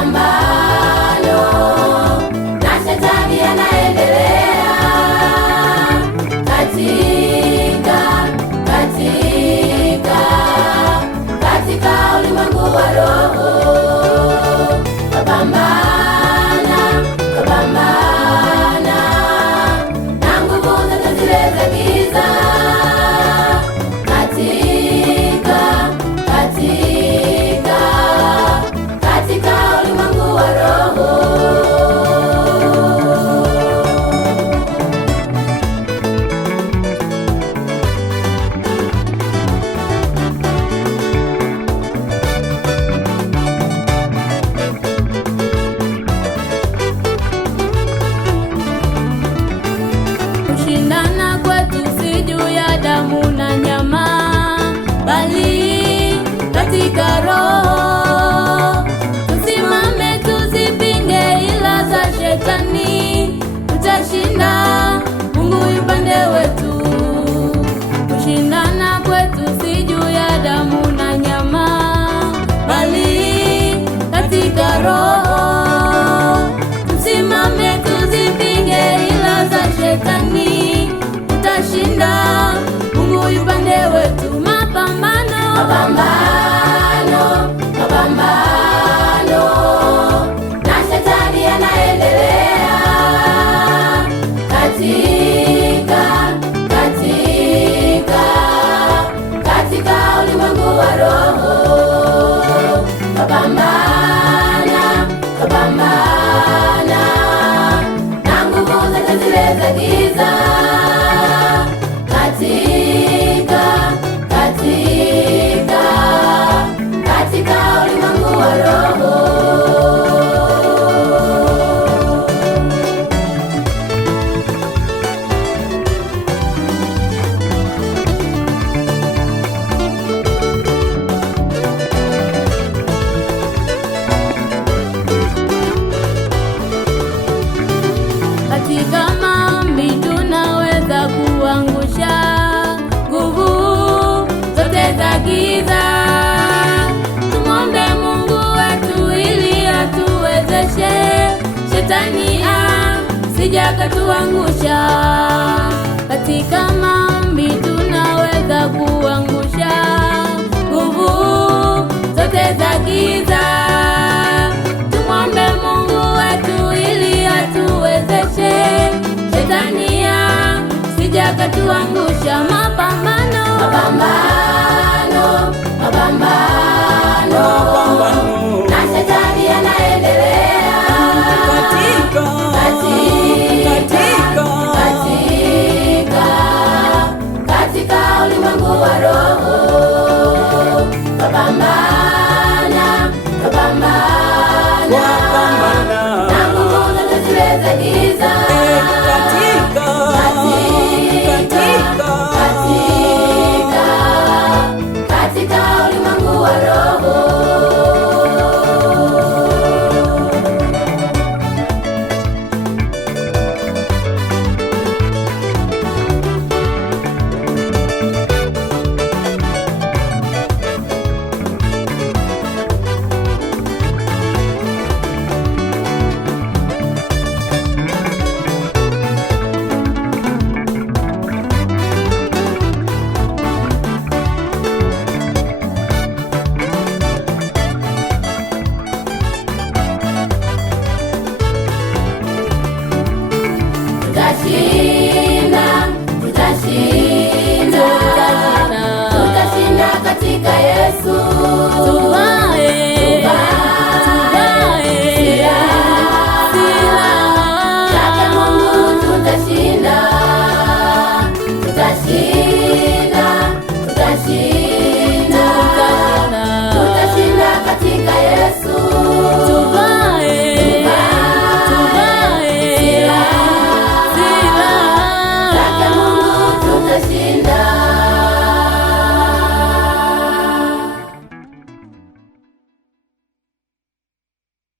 mapambano na shetani yanaendelea katika ulimwengu wa roho. Kapambana na nguvu zote zile za giza katika ulimwengu wa roho. Kushindana kwetu si juu ya damu na nyama, bali katika roho. Tusimame tuzipinge ila za shetani, tutashinda, Mungu yu upande wetu. Kushindana kwetu si juu ya damu na nyama, bali katika roho. Tusimame tuzipinge ila za shetani, tutashinda, Mungu yu upande wetu. Mapambano na shetani yanaendelea katika ulimwengu wa roho. Kapambana na nguvu zote zile za giza katika ulimwengu wa roho. Katika maombi tunaweza kuangusha nguvu zote za giza. Tumwombe Mungu wetu ili atuwezeshe, shetani asije akatuangusha. Katika maombi tunaweza kuangusha nguvu zote za giza. Tumwombe Mungu wetu ili atuwezeshe, shetani asije akatuangusha. Mapambano na shetani yanaendelea katika ulimwengu wa roho. Kapambana na nguvu zote zile za giza katika ulimwengu wa roho. Tutashinda katika Yesu. Tuvae silaha zake Mungu, tutashinda.